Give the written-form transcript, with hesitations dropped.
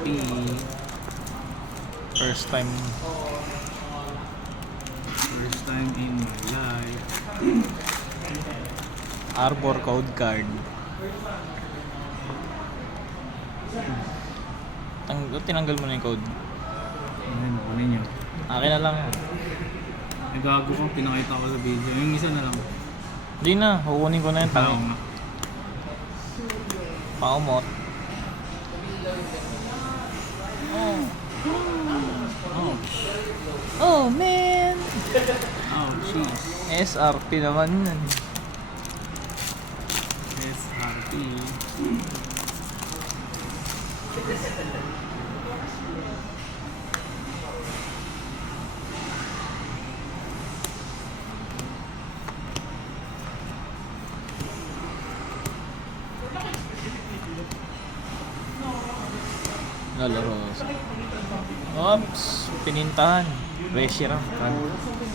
P. First time. First time in my life. Arbor code card. Tinanggal mo na yung code. Ayun, kunin nyo. Akin na lang. Nagago ko, pinakita ko sa video. Yung isa na lang. Hindi na, kukunin ko na yung Oo tanong. nga. Paumot. Oh. Oh. Oh, man! Oh, jeez. SRP naman yan. SRP. Lalaro. Oops! Pinintahan. Reshiram.